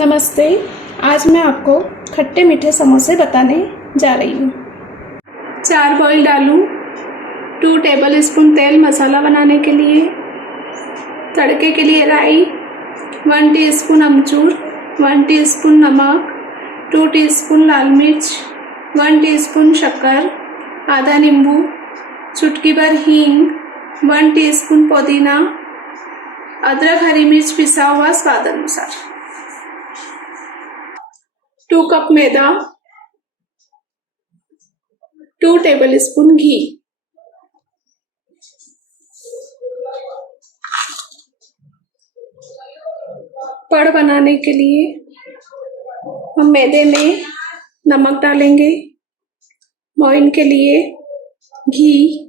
नमस्ते। आज मैं आपको खट्टे मीठे समोसे बताने जा रही हूँ। 4 बॉइल्ड आलू, 2 टेबलस्पून तेल मसाला बनाने के लिए, तड़के के लिए राई, 1 टीस्पून अमचूर, 1 टीस्पून नमक, 2 टीस्पून लाल मिर्च, 1 टीस्पून शक्कर, आधा नींबू, चुटकी भर हींग, 1 टीस्पून पुदीना, अदरक हरी मिर्च पिसा हुआ स्वाद अनुसार, 2 कप मैदा, 2 टेबलस्पून घी। पड़ बनाने के लिए हम मैदे में नमक डालेंगे, मोइन के लिए घी,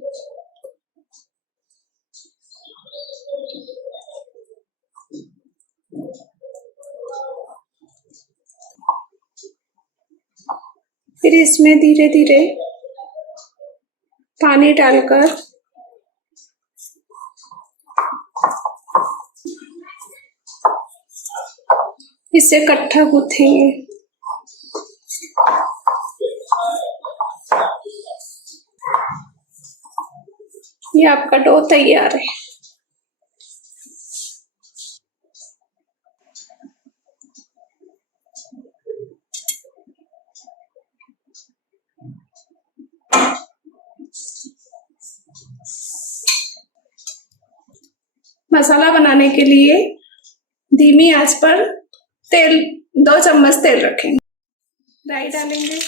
फिर इसमें धीरे धीरे पानी डालकर इसे इकट्ठा गूंथेंगे। ये आपका डो तैयार है। मसाला बनाने के लिए धीमी आंच पर 2 चम्मच तेल रखेंगे। राई डालेंगे,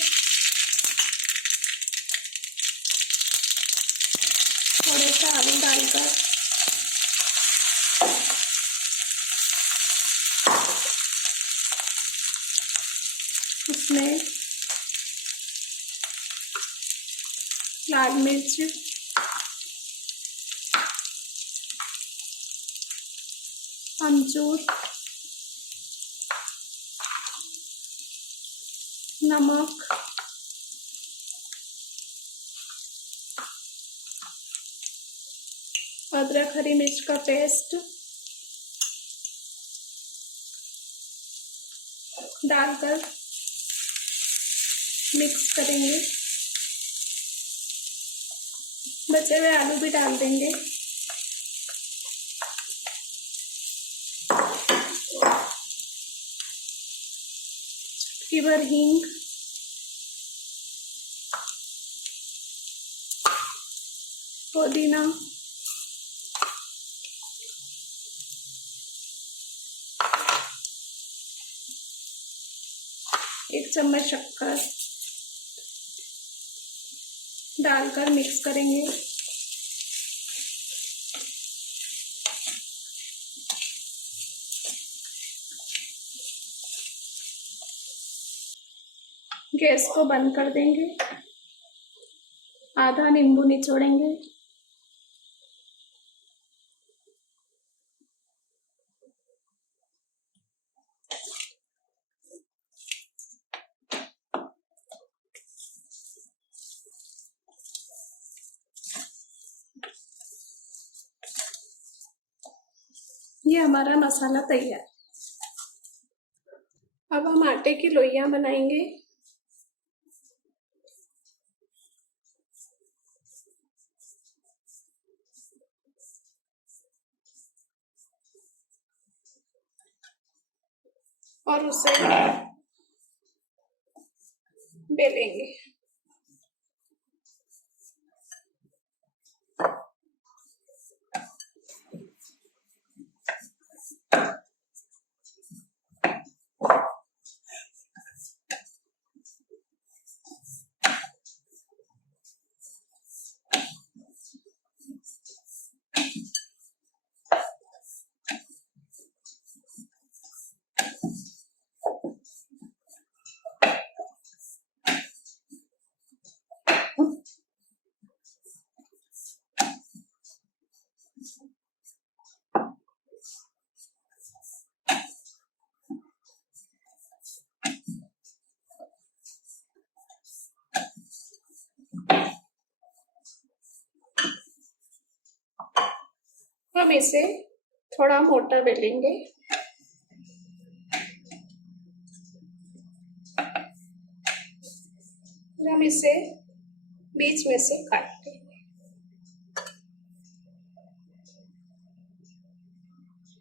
थोड़े से आलू डालकर उसमें लाल मिर्च, अमचूर, नमक, अदरक हरी मिर्च का पेस्ट डालकर मिक्स करेंगे। बचे हुए आलू भी डाल देंगे। चुटकी भर हींग, पुदीना, एक चम्मच शक्कर डालकर मिक्स करेंगे। गैस को बंद कर देंगे। आधा नींबू निचोड़ेंगे। ये हमारा मसाला तैयार। अब हम आटे की लोइयां बनाएंगे। और उसे बेलेंगे। हम इसे थोड़ा मोटा बेलेंगे। हम इसे बीच में से काट लेंगे।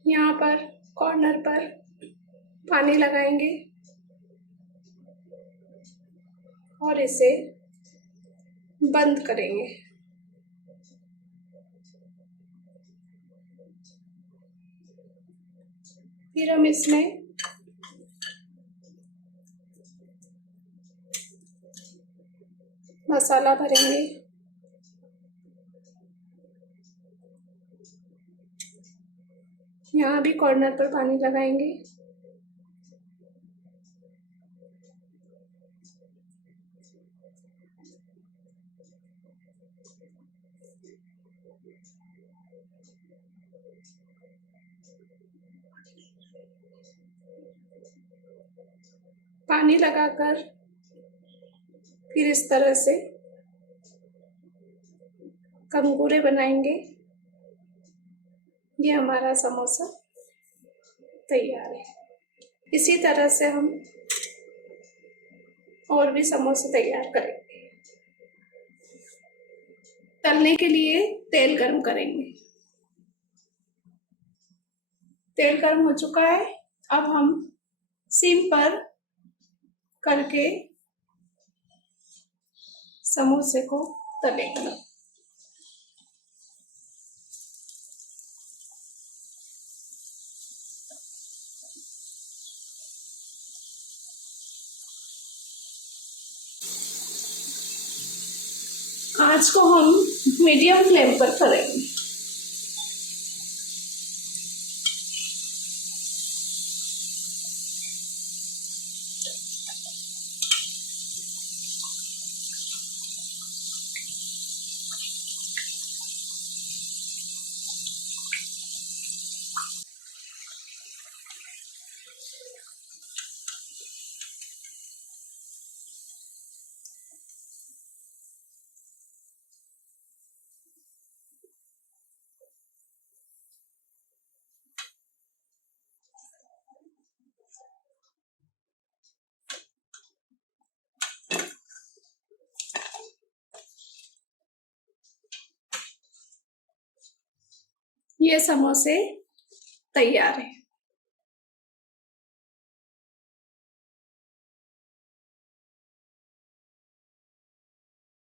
यहाँ पर कॉर्नर पर पानी लगाएंगे और इसे बंद करेंगे। फिर हम इसमें मसाला भरेंगे। यहाँ भी कॉर्नर पर पानी लगाएंगे। पानी लगाकर फिर इस तरह से कंगूरे बनाएंगे। ये हमारा समोसा तैयार है। इसी तरह से हम और भी समोसे तैयार करेंगे। तलने के लिए तेल गर्म करेंगे। तेल गर्म हो चुका है। अब हम सिम पर करके समोसे को तलेंगे। आंच को हम मीडियम फ्लेम पर करेंगे। ये समोसे तैयार है।